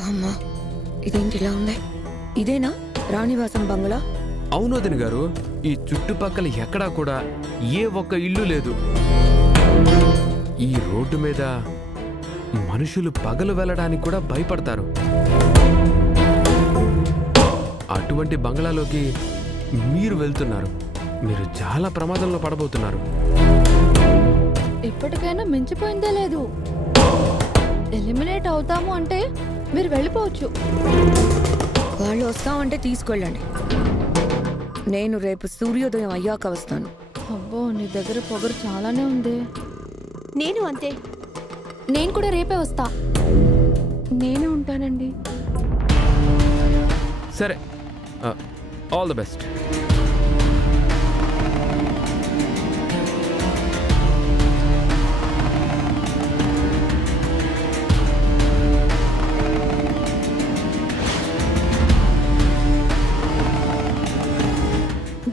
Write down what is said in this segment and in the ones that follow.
అమ్మా, ఇదేంటి ఇలా ఉంది? ఇదేనా రాణివాసం బంగ్లా? అవును వదిన గారు, ఈ చుట్టుపక్కల ఎక్కడా కూడా ఏ ఒక్క ఇల్లు లేదు. ఈ రోడ్డు మీద మనుషులు పగలు వెళ్ళడానికి కూడా భయపడతారు. అటువంటి బంగ్లాలోకి మీరు వెళ్తున్నారు. మీరు చాలా ప్రమాదంలో పడబోతున్నారు. ఇప్పటికైనా మించిపోయిందే లేదు. ఎలిమినేట్ అవుతాము అంటే మీరు వెళ్ళిపోవచ్చు. వాళ్ళు వస్తామంటే తీసుకెళ్ళండి. నేను రేపు సూర్యోదయం అయ్యాక వస్తాను. అబ్బో, నీ దగ్గర పొగరు చాలానే ఉంది. నేను అంతే. నేను కూడా రేపే వస్తా. నేను ఉంటానండి. సరే, ఆల్ ది బెస్ట్.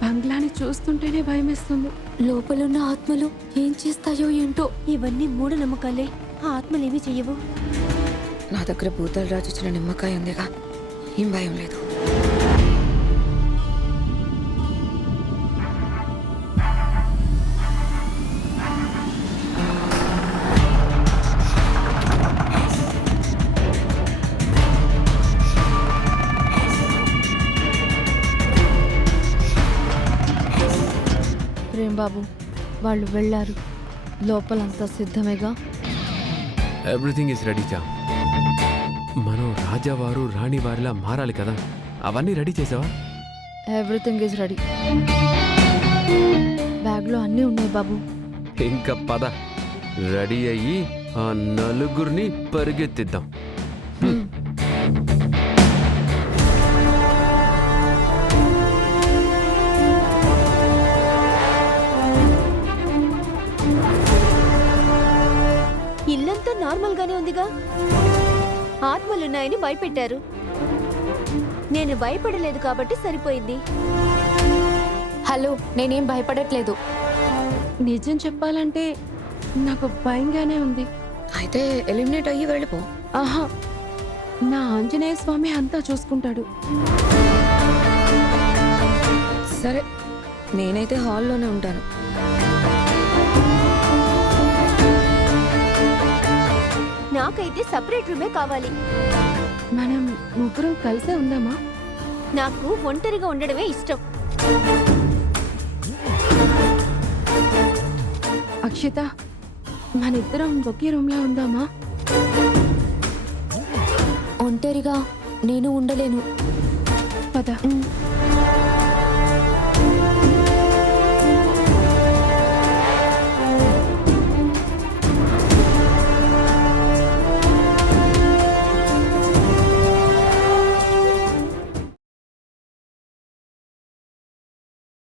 బంగ్లాని చూస్తుంటేనే భయమేస్తుంది. లోపలున్న ఆత్మలు ఏం చేస్తాయో ఏంటో. ఇవన్నీ మూఢనమ్మకాలే. ఆ ఆత్మలేమీ చెయ్యవు. నా దగ్గర భూతాల రాజు ఇచ్చిన నిమ్మకాయ ఉందిగా, ఏం భయం లేదు. ప్రేమ్ బాబు, వాళ్ళు వెళ్ళారు. లోపలంతా సిద్ధమేగా? ఎవ్రీథింగ్ ఈస్ రెడీ జా. మనం రాజావారు రాణివారిలా మారాలి కదా, అవన్నీ రెడీ చేసావా? Everything is ready. బ్యాగ్లో అన్నీ ఉన్నాయి బాబు. ఇంకా పద, రెడీ అయ్యి ఆ నలుగురిని పరిగెత్తిద్దాం. ఇల్లంతా నార్మల్ గానే ఉందిగా. ఆత్మలున్నాయని భయపెట్టారు. నేను భయపడలేదు కాబట్టి సరిపోయింది. హలో, నేనేం భయపడట్లేదు. నిజం చెప్పాలంటే నాకు భయంగానే ఉంది. అయితే ఎలిమినేట్ అయ్యి వెళ్ళిపో. ఆహా, నా ఆంజనేయ స్వామి అంతా చూసుకుంటాడు. సరే, నేనైతే హాల్లోనే ఉంటాను. నాకైతే సపరేట్ రూమే కావాలి. మనం ముగ్గురం కలిసే ఉందామా? నాకు ఒంటరిగా ఉండడమే ఇష్టం. అక్షిత, మన ఇద్దరం ఒకే రూమ్ లో ఉందామా? ఒంటరిగా నేను ఉండలేను. పద.